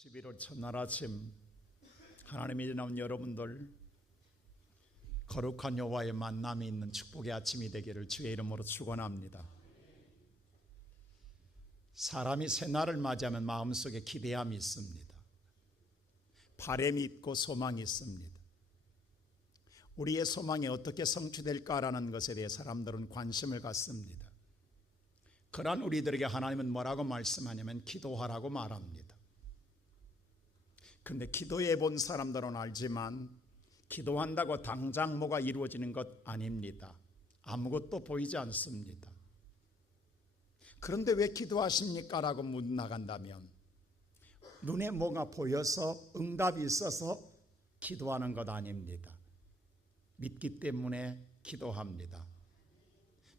11월 첫날 아침 하나님의 이름 여러분들 거룩한 여호와의 만남이 있는 축복의 아침이 되기를 주의 이름으로 축원합니다. 사람이 새날을 맞이하면 마음속에 기대함이 있습니다. 바람이 있고 소망이 있습니다. 우리의 소망이 어떻게 성취될까라는 것에 대해 사람들은 관심을 갖습니다. 그러한 우리들에게 하나님은 뭐라고 말씀하냐면 기도하라고 말합니다. 그런데 기도해 본 사람들은 알지만 기도한다고 당장 뭐가 이루어지는 것 아닙니다. 아무것도 보이지 않습니다. 그런데 왜 기도하십니까? 라고 묻나간다면 눈에 뭐가 보여서 응답이 있어서 기도하는 것 아닙니다. 믿기 때문에 기도합니다.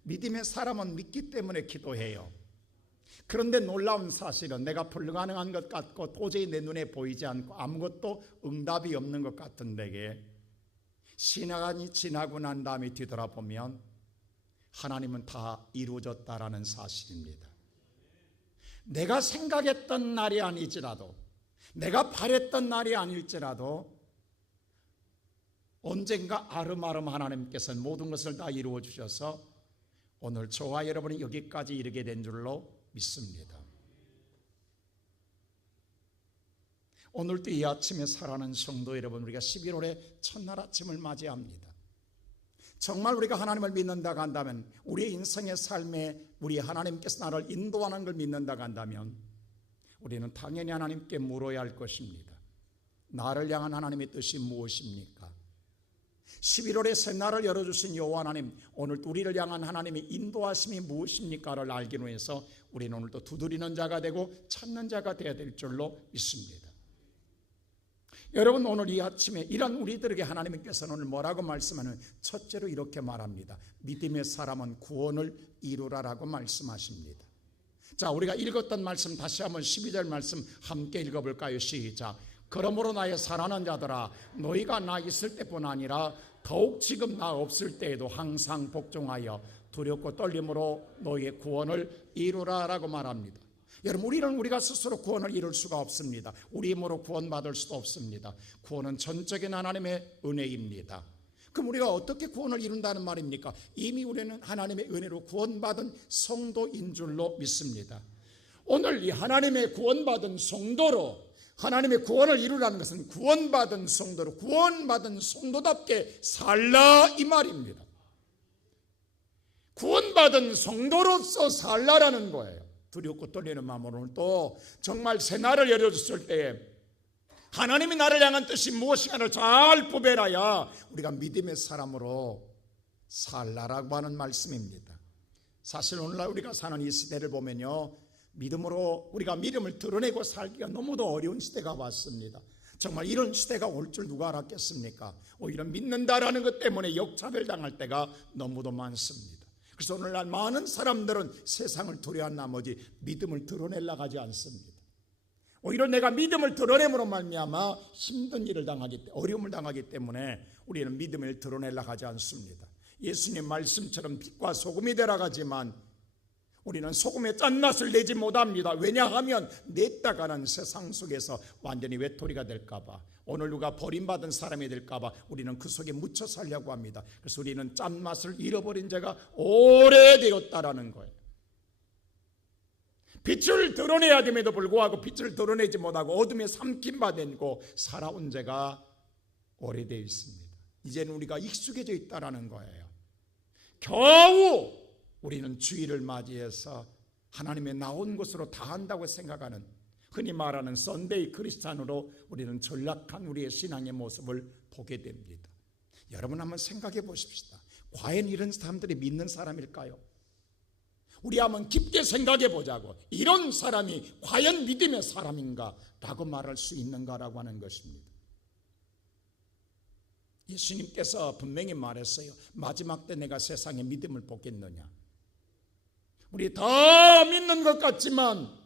믿음의 사람은 믿기 때문에 기도해요. 그런데 놀라운 사실은 내가 불가능한 것 같고 도저히 내 눈에 보이지 않고 아무것도 응답이 없는 것 같은 데에 시간이 지나고 난 다음에 뒤돌아보면 하나님은 다 이루어졌다라는 사실입니다. 내가 생각했던 날이 아니지라도 내가 바랬던 날이 아닐지라도 언젠가 아름아름 하나님께서는 모든 것을 다 이루어 주셔서 오늘 저와 여러분이 여기까지 이르게 된 줄로 믿습니다. 오늘도 이 아침에 사랑하는 성도 여러분, 우리가 11월의 첫날 아침을 맞이합니다. 정말 우리가 하나님을 믿는다고 한다면, 우리의 인생의 삶에 우리 하나님께서 나를 인도하는 걸 믿는다고 한다면 우리는 당연히 하나님께 물어야 할 것입니다. 나를 향한 하나님의 뜻이 무엇입니까? 11월의 새날을 열어주신 여호와 하나님, 오늘 우리를 향한 하나님의 인도하심이 무엇입니까를 알기로 해서 우리는 오늘도 두드리는 자가 되고 찾는 자가 되어야 될 줄로 믿습니다. 여러분, 오늘 이 아침에 이런 우리들에게 하나님께서는 오늘 뭐라고 말씀하는, 첫째로 이렇게 말합니다. 믿음의 사람은 구원을 이루라라고 말씀하십니다. 자, 우리가 읽었던 말씀 다시 한번 12절 말씀 함께 읽어볼까요? 시작. 그러므로 나의 사랑하는 자들아, 너희가 나 있을 때뿐 아니라 더욱 지금 나 없을 때에도 항상 복종하여 두렵고 떨림으로 너희의 구원을 이루라라고 말합니다. 여러분, 우리가 스스로 구원을 이룰 수가 없습니다. 우리 힘으로 구원받을 수도 없습니다. 구원은 전적인 하나님의 은혜입니다. 그럼 우리가 어떻게 구원을 이룬다는 말입니까? 이미 우리는 하나님의 은혜로 구원받은 성도인 줄로 믿습니다. 오늘 이 하나님의 구원받은 성도로 하나님의 구원을 이루라는 것은 구원받은 성도로 구원받은 성도답게 살라 이 말입니다. 구원받은 성도로서 살라라는 거예요. 두렵고 떨리는 마음으로 또 정말 새날을 열어줬을 때에 하나님이 나를 향한 뜻이 무엇인가를 잘 분별하여 우리가 믿음의 사람으로 살라라고 하는 말씀입니다. 사실 오늘날 우리가 사는 이 시대를 보면요, 믿음으로 우리가 믿음을 드러내고 살기가 너무도 어려운 시대가 왔습니다. 정말 이런 시대가 올 줄 누가 알았겠습니까? 오히려 믿는다라는 것 때문에 역차별당할 때가 너무도 많습니다. 그래서 오늘날 많은 사람들은 세상을 두려워한 나머지 믿음을 드러내려고 하지 않습니다. 오히려 내가 믿음을 드러냄으로 말미암아 힘든 일을 당하기 때문에, 어려움을 당하기 때문에 우리는 믿음을 드러내려고 하지 않습니다. 예수님 말씀처럼 빛과 소금이 되라고 하지만 우리는 소금의 짠맛을 내지 못합니다. 왜냐하면 냈다가는 세상 속에서 완전히 외톨이가 될까봐, 오늘 누가 버림받은 사람이 될까봐 우리는 그 속에 묻혀 살려고 합니다. 그래서 우리는 짠맛을 잃어버린 지가 오래되었다라는 거예요. 빛을 드러내야 됨에도 불구하고 빛을 드러내지 못하고 어둠에 삼킴받고 살아온 지가 오래되어 있습니다. 이제는 우리가 익숙해져 있다라는 거예요. 겨우 우리는 주일을 맞이해서 하나님의 나온 곳으로 다 한다고 생각하는, 흔히 말하는 선데이 크리스찬으로 우리는 전락한 우리의 신앙의 모습을 보게 됩니다. 여러분, 한번 생각해 보십시다. 과연 이런 사람들이 믿는 사람일까요? 우리 한번 깊게 생각해 보자고. 이런 사람이 과연 믿음의 사람인가 라고 말할 수 있는가라고 하는 것입니다. 예수님께서 분명히 말했어요. 마지막 때 내가 세상에 믿음을 보겠느냐. 우리 다 믿는 것 같지만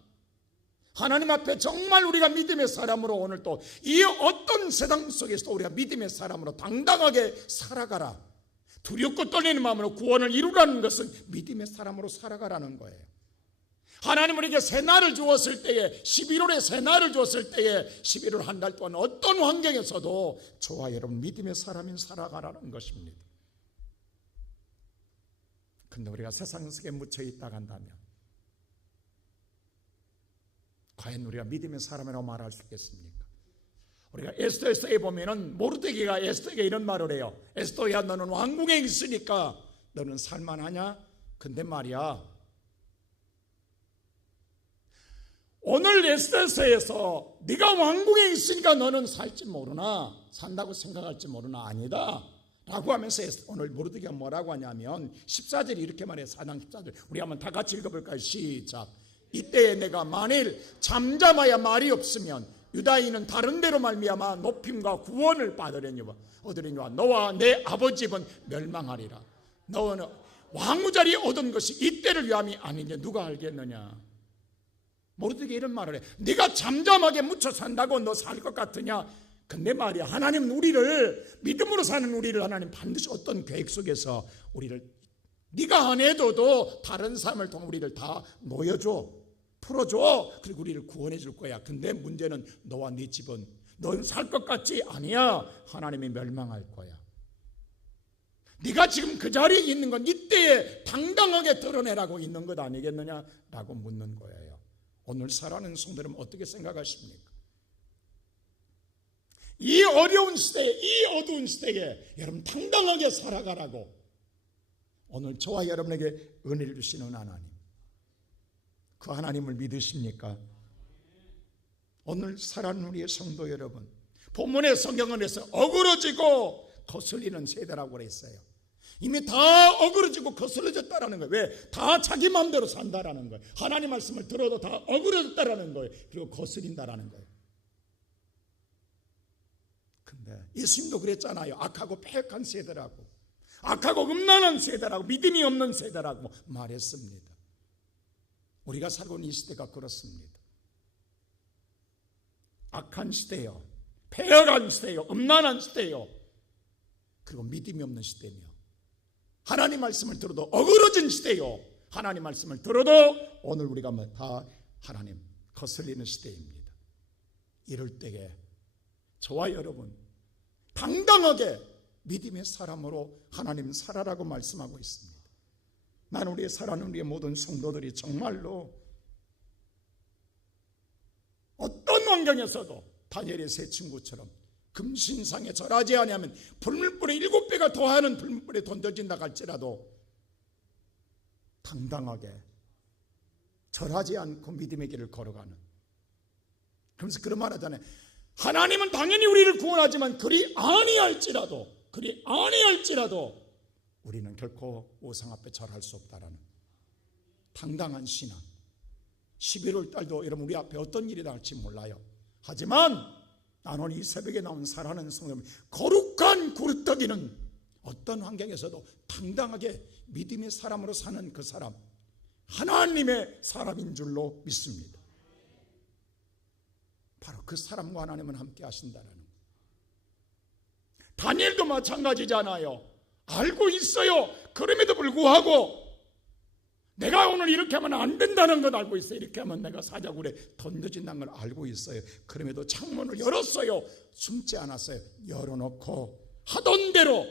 하나님 앞에 정말 우리가 믿음의 사람으로 오늘 또 이 어떤 세상 속에서도 우리가 믿음의 사람으로 당당하게 살아가라. 두렵고 떨리는 마음으로 구원을 이루라는 것은 믿음의 사람으로 살아가라는 거예요. 하나님 우리에게 새날을 주었을 때에 11월에 새날을 주었을 때에 11월 한 달 동안 어떤 환경에서도 저와 여러분 믿음의 사람인 살아가라는 것입니다. 근데 우리가 세상 속에 묻혀 있다가 한다면 과연 우리가 믿음의 사람이라고 말할 수 있겠습니까? 우리가 에스더에 보면은 모르드게가 에스더에게 이런 말을 해요. 에스더야, 너는 왕궁에 있으니까 너는 살만하냐? 근데 말이야, 오늘 에스더서에서 네가 왕궁에 있으니까 너는 살지 모르나, 산다고 생각할지 모르나, 아니다 라고 하면서 오늘 모르드게가 뭐라고 하냐면 14절이 이렇게 말해요. 4장 14절 우리 한번 다 같이 읽어볼까요? 시작. 이때에 내가 만일 잠잠하여 말이 없으면 유다인은 다른 데로 말미암아 높임과 구원을 얻으려니와 너와 내 아버지 집은 멸망하리라. 너는 왕후자리 얻은 것이 이때를 위함이 아닌데 누가 알겠느냐. 모르드게 이런 말을 해. 네가 잠잠하게 묻혀 산다고 너 살 것 같으냐. 근데 말이야, 하나님은 우리를, 믿음으로 사는 우리를 하나님 반드시 어떤 계획 속에서 우리를, 네가 안 해도도 다른 삶을 통해 우리를 다 놓여줘, 풀어줘, 그리고 우리를 구원해 줄 거야. 근데 문제는 너와 네 집은, 넌 살 것 같지? 아니야. 하나님이 멸망할 거야. 네가 지금 그 자리에 있는 건 이때에 당당하게 드러내라고 있는 것 아니겠느냐라고 묻는 거예요. 오늘 살아가는 성도는 어떻게 생각하십니까? 이 어려운 시대에, 이 어두운 시대에 여러분 당당하게 살아가라고 오늘 저와 여러분에게 은혜를 주시는 하나님, 그 하나님을 믿으십니까? 오늘 살아가는 우리의 성도 여러분, 본문의 성경은에서 어그러지고 거슬리는 세대라고 그랬어요. 이미 다 어그러지고 거슬러졌다라는 거예요. 왜? 다 자기 마음대로 산다라는 거예요. 하나님 말씀을 들어도 다 어그러졌다라는 거예요. 그리고 거슬린다라는 거예요. 근데 예수님도 그랬잖아요. 악하고 패역한 세대라고, 악하고 음란한 세대라고, 믿음이 없는 세대라고 말했습니다. 우리가 살고 있는 이 시대가 그렇습니다. 악한 시대요, 패역한 시대요, 음란한 시대요, 그리고 믿음이 없는 시대며, 하나님 말씀을 들어도 어그러진 시대요, 하나님 말씀을 들어도 오늘 우리가 다 하나님 거슬리는 시대입니다. 이럴 때에 저와 여러분 당당하게 믿음의 사람으로 하나님 살아라고 말씀하고 있습니다. 나는 우리의 살아가는 우리의 모든 성도들이 정말로 어떤 환경에서도 다니엘의 세 친구처럼 금신상에 절하지 아니하면 불물불에 7배가 더하는 불물불에 던져진다 할지라도 당당하게 절하지 않고 믿음의 길을 걸어가는, 그러면서 그런 말 하잖아요. 하나님은 당연히 우리를 구원하지만 그리 아니할지라도 우리는 결코 우상 앞에 절할 수 없다라는 당당한 신앙. 11월 달도 여러분 우리 앞에 어떤 일이 나올지 몰라요. 하지만 나는 이 새벽에 나온 살아나는 성도, 거룩한 구르떡이는 어떤 환경에서도 당당하게 믿음의 사람으로 사는 그 사람, 하나님의 사람인 줄로 믿습니다. 바로 그 사람과 하나님은 함께 하신다는 거예요. 다니엘도 마찬가지잖아요. 알고 있어요. 그럼에도 불구하고 내가 오늘 이렇게 하면 안 된다는 걸 알고 있어요. 이렇게 하면 내가 사자굴에 던져진다는 걸 알고 있어요. 그럼에도 창문을 열었어요. 숨지 않았어요. 열어놓고 하던 대로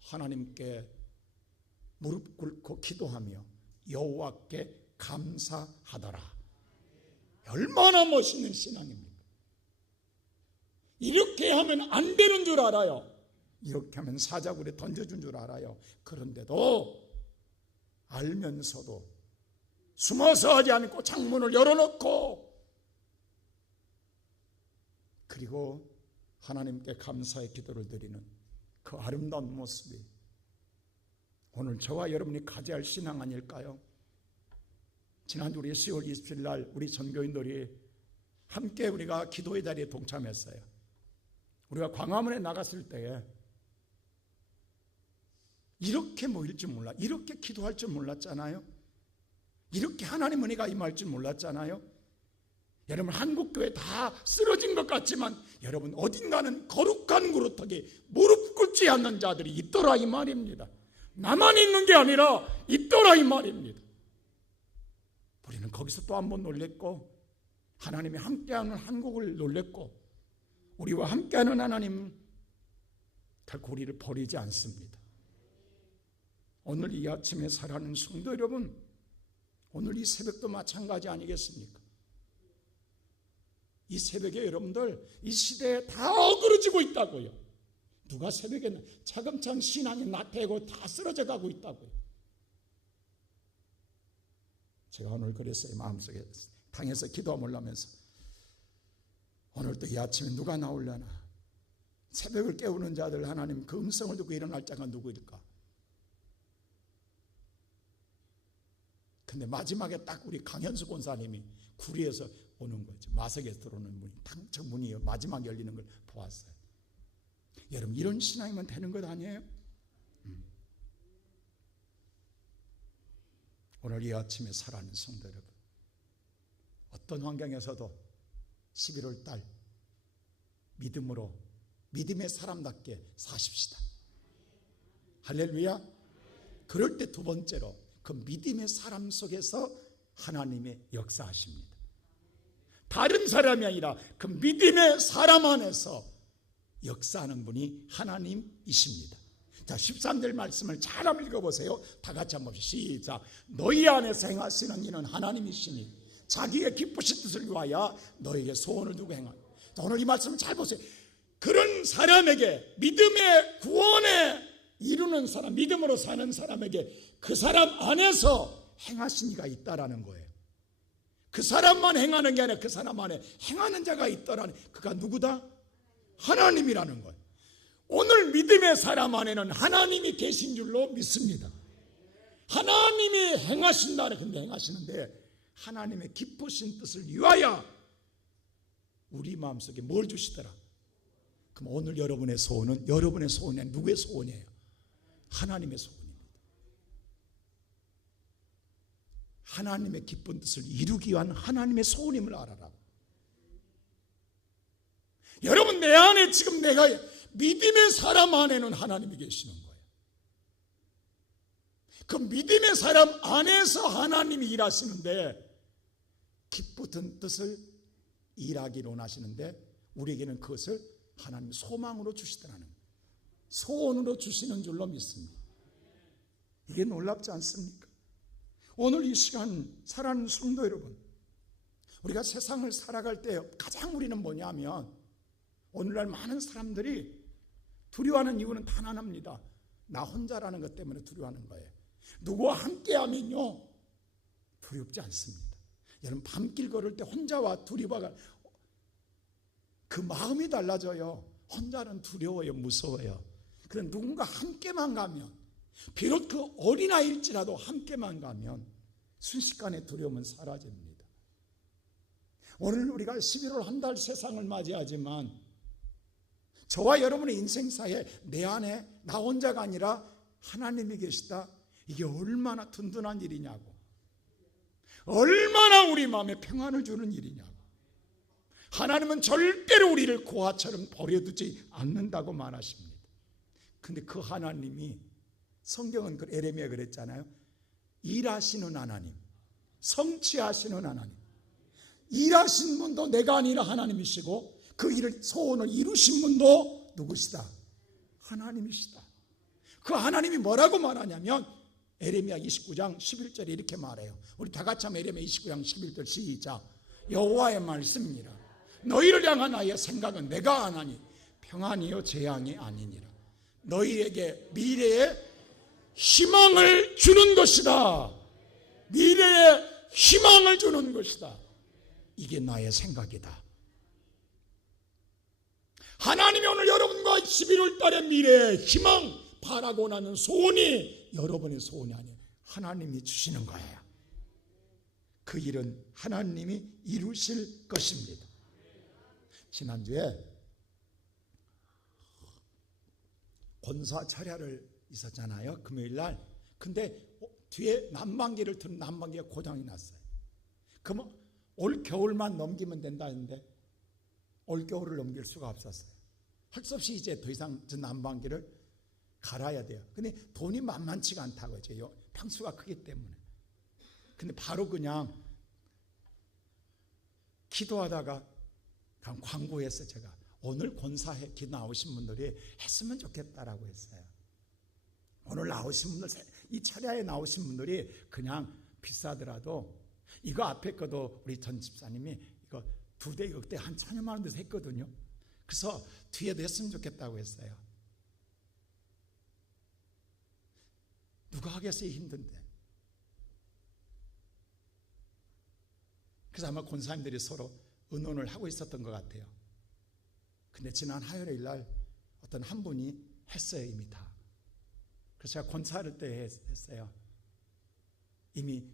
하나님께 무릎 꿇고 기도하며 여호와께 감사하더라. 얼마나 멋있는 신앙입니까? 이렇게 하면 안 되는 줄 알아요. 이렇게 하면 사자굴에 던져준 줄 알아요. 그런데도 알면서도 숨어서 하지 않고 창문을 열어놓고, 그리고 하나님께 감사의 기도를 드리는 그 아름다운 모습이 오늘 저와 여러분이 가져야 할 신앙 아닐까요? 지난주 우리 10월 27일 날 우리 전교인들이 함께 우리가 기도의 자리에 동참했어요. 우리가 광화문에 나갔을 때에 이렇게 모일 줄 몰라, 이렇게 기도할 줄 몰랐잖아요. 이렇게 하나님 은혜가 임할 줄 몰랐잖아요. 여러분 한국교회 다 쓰러진 것 같지만 여러분 어딘가는 거룩한 그루터기 무릎 꿇지 않는 자들이 있더라 이 말입니다. 나만 있는 게 아니라 있더라 이 말입니다. 우리는 거기서 또 한 번 놀랬고, 하나님이 함께하는 한국을 놀랬고, 우리와 함께하는 하나님 결코 우리를 버리지 않습니다. 오늘 이 아침에 살아가는 성도 여러분, 오늘 이 새벽도 마찬가지 아니겠습니까? 이 새벽에 여러분들 이 시대에 다 어그러지고 있다고요. 누가 새벽에 차근차근 신앙이 나태하고 다 쓰러져 가고 있다고요. 제가 오늘 그랬어요. 마음속에 당에서 기도하며 올라면서, 오늘도 이 아침에 누가 나오려나, 새벽을 깨우는 자들, 하나님 그 음성을 듣고 일어날 자가 누구일까? 근데 마지막에 딱 우리 강현수 권사님이 구리에서 오는 거죠. 마석에서 들어오는 문이 저 문이 마지막에 열리는 걸 보았어요. 여러분, 이런 신앙이면 되는 것 아니에요? 오늘 이 아침에 살아가는 성도 여러분, 어떤 환경에서도 11월 달 믿음으로, 믿음의 사람답게 사십시다. 할렐루야. 그럴 때 두 번째로 그 믿음의 사람 속에서 하나님의 역사하십니다. 다른 사람이 아니라 그 믿음의 사람 안에서 역사하는 분이 하나님이십니다. 자, 13절 말씀을 잘 한번 읽어보세요. 다 같이 한번 시작. 너희 안에서 행하시는 이는 하나님이시니 자기의 기쁘신 뜻을 위하여 너에게 소원을 두고 행하라. 자, 오늘 이 말씀을 잘 보세요. 그런 사람에게, 믿음의 구원에 이루는 사람, 믿음으로 사는 사람에게 그 사람 안에서 행하신 이가 있다라는 거예요. 그 사람만 행하는 게 아니라 그 사람 안에 행하는 자가 있다라는, 그가 누구다? 하나님이라는 거예요. 오늘 믿음의 사람 안에는 하나님이 계신 줄로 믿습니다. 하나님이 행하신다는, 근데 행하시는데 하나님의 기쁘신 뜻을 위하여 우리 마음속에 뭘 주시더라? 그럼 오늘 여러분의 소원은, 여러분의 소원이 누구의 소원이에요? 하나님의 소원입니다. 하나님의 기쁜 뜻을 이루기 위한 하나님의 소원임을 알아라. 여러분, 내 안에 지금 내가 믿음의 사람 안에는 하나님이 계시는 거예요. 그 믿음의 사람 안에서 하나님이 일하시는데, 기쁜 뜻을 일하기를 원하시는데 우리에게는 그것을 하나님 소망으로 주시더라는 거예요. 소원으로 주시는 줄로 믿습니다. 이게 놀랍지 않습니까? 오늘 이 시간 살아가는 성도 여러분, 우리가 세상을 살아갈 때 가장 우리는 뭐냐면, 오늘날 많은 사람들이 두려워하는 이유는 단 하나입니다. 나 혼자라는 것 때문에 두려워하는 거예요. 누구와 함께하면요 두렵지 않습니다. 여러분, 밤길 걸을 때 혼자와 둘이와 그 마음이 달라져요. 혼자는 두려워요, 무서워요. 그런데 누군가 함께만 가면, 비록 그 어린아이일지라도 함께만 가면 순식간에 두려움은 사라집니다. 오늘 우리가 11월 한 달 세상을 맞이하지만 저와 여러분의 인생사에 내 안에 나 혼자가 아니라 하나님이 계시다, 이게 얼마나 든든한 일이냐고, 얼마나 우리 마음에 평안을 주는 일이냐고. 하나님은 절대로 우리를 고아처럼 버려두지 않는다고 말하십니다. 근데 그 하나님이, 성경은 에레미야 그랬잖아요. 일하시는 하나님, 성취하시는 하나님. 일하신 분도 내가 아니라 하나님이시고, 그 일을, 소원을 이루신 분도 누구시다? 하나님이시다. 그 하나님이 뭐라고 말하냐면 에레미야 29장 11절에 이렇게 말해요. 우리 다 같이 한번 에레미야 29장 11절 시작. 여호와의 말씀이니라. 너희를 향한 나의 생각은 내가 아나니 평안이요 재앙이 아니니라. 너희에게 미래의 희망을 주는 것이다. 미래의 희망을 주는 것이다. 이게 나의 생각이다. 하나님이 오늘 여러분과 11월 달의 미래의 희망 바라고 나는 소원이 여러분의 소원이 아니에요. 하나님이 주시는 거예요. 그 일은 하나님이 이루실 것입니다. 지난주에 권사 철야를 있었잖아요, 금요일날. 근데 뒤에 난방기를 틀은 난방기가 고장이 났어요. 그럼 올 겨울만 넘기면 된다 했는데 올 겨울을 넘길 수가 없었어요. 할 수 없이 이제 더 이상 저 난방기를 갈아야 돼요. 근데 돈이 만만치가 않다고 했죠. 평수가 크기 때문에. 근데 바로 그냥 기도하다가 광고에서 제가 오늘 권사회 기 나오신 분들이 했으면 좋겠다라고 했어요. 오늘 나오신 분들, 이 차례에 나오신 분들이 그냥 비싸더라도 이거 앞에 거도 우리 전 집사님이 이거 2대 그때 한 1,000여만 원 돼서 했거든요. 그래서 뒤에도 했으면 좋겠다고 했어요. 누가 하겠어요? 힘든데. 그래서 아마 권사님들이 서로 의논을 하고 있었던 것 같아요. 근데 지난 화요일 날 어떤 한 분이 했어요. 이미 다. 그래서 제가 권사할 때 했어요. 이미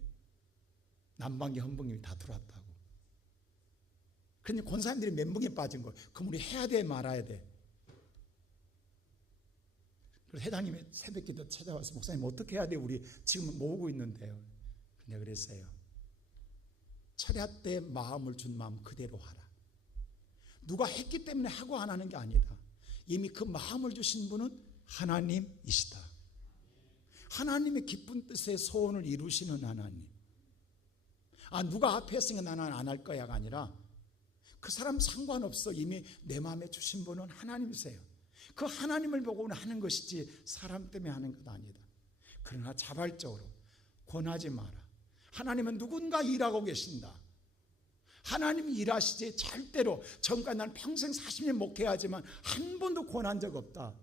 난방기 헌봉님이 다 들어왔다고. 그런데 권사님들이 멘붕에 빠진 거예요. 그럼 우리 해야 돼 말아야 돼. 그래서 회장님이 새벽기도 찾아와서 목사님 어떻게 해야 돼? 우리 지금 모으고 있는데요. 근데 그랬어요. 철야 때 마음을 준 마음 그대로 하라. 누가 했기 때문에 하고 안 하는 게 아니다. 이미 그 마음을 주신 분은 하나님이시다. 하나님의 기쁜 뜻의 소원을 이루시는 하나님. 누가 앞에 했으니까 나는 안 할 거야가 아니라 그 사람 상관없어. 이미 내 마음에 주신 분은 하나님이세요. 그 하나님을 보고 하는 것이지 사람 때문에 하는 것 아니다. 그러나 자발적으로 권하지 마라. 하나님은 누군가 일하고 계신다. 하나님이 일하시지 절대로 전까지 난 평생 40년 목회하지만 한 번도 권한 적 없다.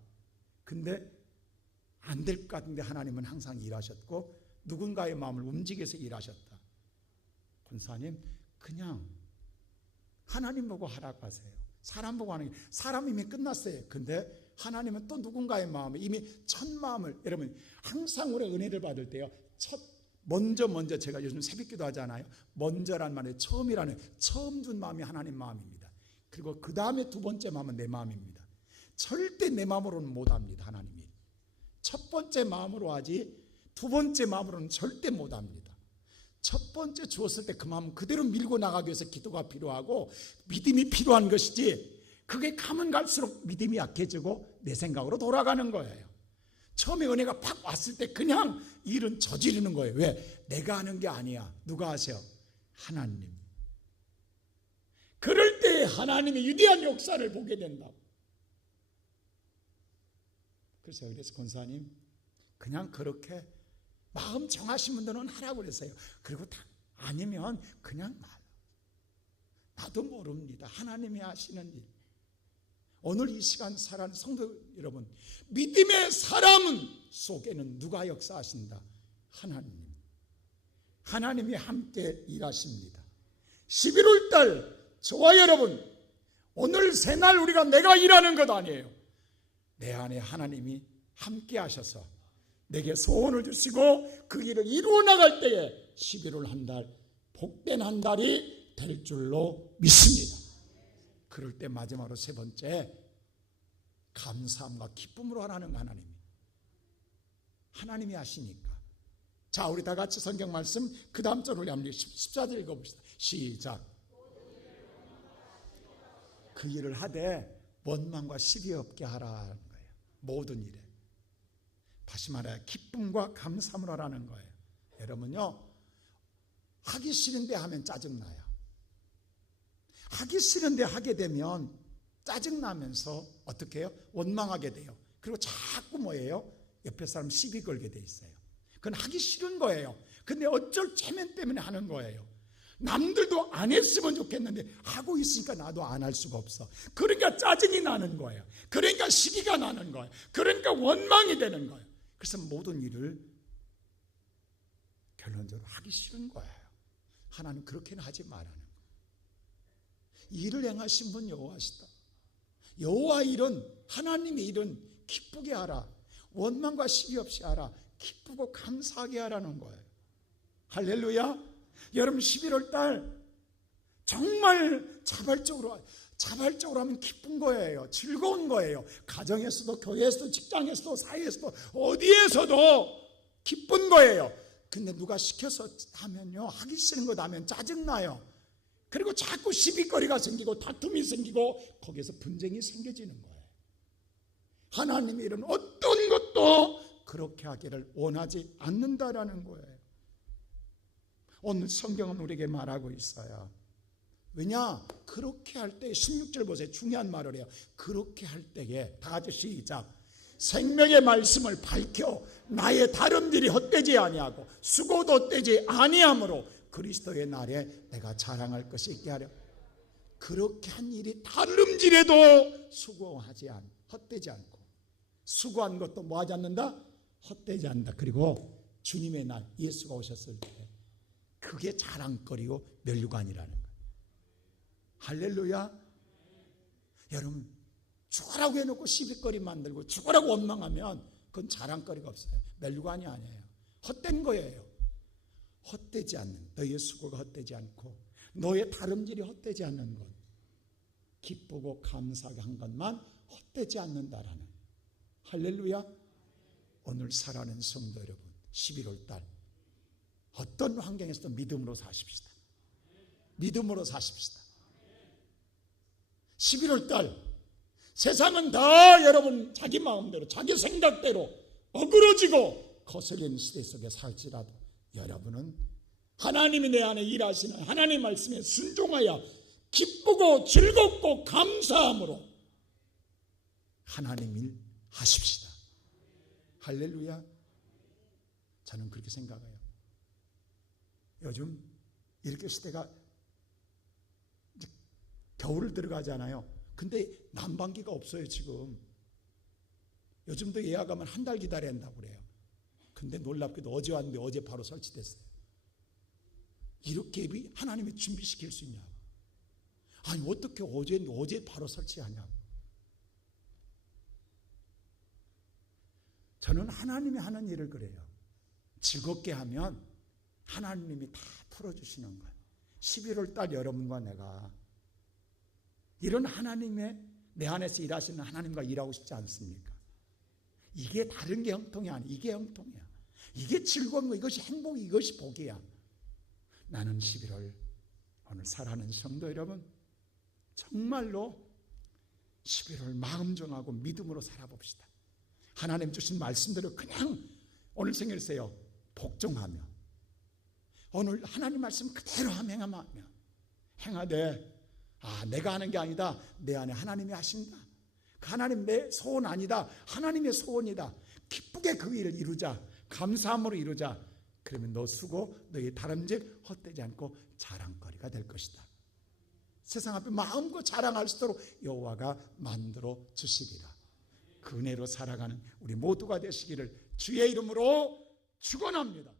근데 안 될 것 같은데 하나님은 항상 일하셨고 누군가의 마음을 움직여서 일하셨다. 권사님 그냥 하나님 보고 하라고 하세요. 사람 보고 하는 게 사람 이미 끝났어요. 근데 하나님은 또 누군가의 마음을 이미 첫 마음을 여러분 항상 우리가 은혜를 받을 때요. 먼저 제가 요즘 새벽기도 하잖아요. 먼저란 말에 처음이라는 처음 준 마음이 하나님 마음입니다. 그리고 그 다음에 두 번째 마음은 내 마음입니다. 절대 내 마음으로는 못합니다. 하나님이 첫 번째 마음으로 하지 두 번째 마음으로는 절대 못합니다. 첫 번째 주었을 때 그 마음 그대로 밀고 나가기 위해서 기도가 필요하고 믿음이 필요한 것이지 그게 가면 갈수록 믿음이 약해지고 내 생각으로 돌아가는 거예요. 처음에 은혜가 팍 왔을 때 그냥 일은 저지르는 거예요. 왜? 내가 하는 게 아니야. 누가 하세요? 하나님. 그럴 때 하나님의 위대한 역사를 보게 된다고. 그래서 권사님 그냥 그렇게 마음 정하신 분들은 하라고 그랬어요. 그리고 아니면 그냥 말라. 나도 모릅니다. 하나님이 하시는 일. 오늘 이 시간 살아가는 성도 여러분, 믿음의 사람 속에는 누가 역사하신다? 하나님. 하나님이 함께 일하십니다. 11월 달 저와 여러분, 오늘 새날 우리가 내가 일하는 것 아니에요. 내 안에 하나님이 함께 하셔서 내게 소원을 주시고 그 일을 이루어 나갈 때에 11월 한 달 복된 한 달이 될 줄로 믿습니다. 그럴 때 마지막으로 세 번째 감사함과 기쁨으로 하라는 하나님이 하시니까. 자, 우리 다 같이 성경 말씀 그 다음 절 우리 한번 14절 읽어봅시다. 시작. 그 일을 하되 원망과 시비 없게 하라는 거예요. 모든 일에. 다시 말해 기쁨과 감사함으로 하라는 거예요. 여러분요, 하기 싫은데 하면 짜증나요. 하기 싫은데 하게 되면 짜증나면서 어떻게 해요? 원망하게 돼요. 그리고 자꾸 뭐예요? 옆에 사람 시비 걸게 돼 있어요. 그건 하기 싫은 거예요. 근데 어쩔 체면 때문에 하는 거예요. 남들도 안 했으면 좋겠는데 하고 있으니까 나도 안 할 수가 없어. 그러니까 짜증이 나는 거예요. 그러니까 시기가 나는 거예요. 그러니까 원망이 되는 거예요. 그래서 모든 일을 결론적으로 하기 싫은 거예요. 하나님 그렇게는 하지 말라는 거예요. 일을 행하신 분 여호와시다. 여호와 일은 하나님의 일은 기쁘게 하라. 원망과 시기 없이 하라. 기쁘고 감사하게 하라는 거예요. 할렐루야. 여러분 11월 달 정말 자발적으로 하면 기쁜 거예요. 즐거운 거예요. 가정에서도 교회에서도 직장에서도 사회에서도 어디에서도 기쁜 거예요. 근데 누가 시켜서 하면요, 하기 싫은 것 하면 짜증나요. 그리고 자꾸 시비거리가 생기고 다툼이 생기고 거기에서 분쟁이 생겨지는 거예요. 하나님의 일은 어떤 것도 그렇게 하기를 원하지 않는다라는 거예요. 오늘 성경은 우리에게 말하고 있어요. 왜냐? 그렇게 할 때 16절 보세요. 중요한 말을 해요. 그렇게 할 때에 다 같이 시작. 생명의 말씀을 밝혀 나의 다름질이 헛되지 아니하고 수고도 헛되지 아니하므로 그리스도의 날에 내가 자랑할 것이 있게 하려. 그렇게 한 일이 다름질에도 수고하지 않고 헛되지 않고, 수고한 것도 뭐하지 않는다? 헛되지 않는다. 그리고 주님의 날 예수가 오셨을 때 그게 자랑거리고 멸류관이라는 거예요. 할렐루야. 여러분, 죽으라고 해놓고 시비거리 만들고 죽으라고 원망하면 그건 자랑거리가 없어요. 멸류관이 아니에요. 헛된 거예요. 헛되지 않는, 너의 수고가 헛되지 않고 너의 다름질이 헛되지 않는 것, 기쁘고 감사하게 한 것만 헛되지 않는다라는. 할렐루야. 오늘 살아가는 성도 여러분, 11월 달 어떤 환경에서도 믿음으로 사십시다. 믿음으로 사십시다. 11월 달 세상은 다 여러분 자기 마음대로 자기 생각대로 어그러지고 거슬리는 시대 속에 살지라도 여러분은 하나님이 내 안에 일하시는 하나님 말씀에 순종하여 기쁘고 즐겁고 감사함으로 하나님 일 하십시다. 할렐루야. 저는 그렇게 생각해요. 요즘 이렇게 시대가 이제 겨울을 들어가잖아요. 근데 난방기가 없어요. 지금 요즘도 예약하면 한 달 기다려야 한다고 그래요. 근데 놀랍게도 어제 왔는데 어제 바로 설치됐어요. 이렇게 하나님이 준비시킬 수 있냐고. 아니 어떻게 어제 바로 설치하냐고. 저는 하나님이 하는 일을 그래요. 즐겁게 하면 하나님이 다 풀어주시는 거예요. 11월 달 여러분과 내가 이런 하나님의 내 안에서 일하시는 하나님과 일하고 싶지 않습니까? 이게 다른 게 형통이 아니야. 이게 형통이야. 이게 즐거운 거, 이것이 행복, 이것이 복이야. 나는 11월 오늘 살아가는 성도 여러분, 정말로 11월 마음 정하고 믿음으로 살아봅시다. 하나님 주신 말씀대로 그냥 오늘 생일세요 복종하며 오늘 하나님 말씀 그대로 행하되 내가 하는 게 아니다. 내 안에 하나님이 하신다. 그 하나님 내 소원 아니다. 하나님의 소원이다. 기쁘게 그 일을 이루자. 감사함으로 이루자. 그러면 너 수고 너의 다름질 헛되지 않고 자랑거리가 될 것이다. 세상 앞에 마음껏 자랑할 수 있도록 여호와가 만들어 주시리라. 그 은혜로 살아가는 우리 모두가 되시기를 주의 이름으로 축원합니다.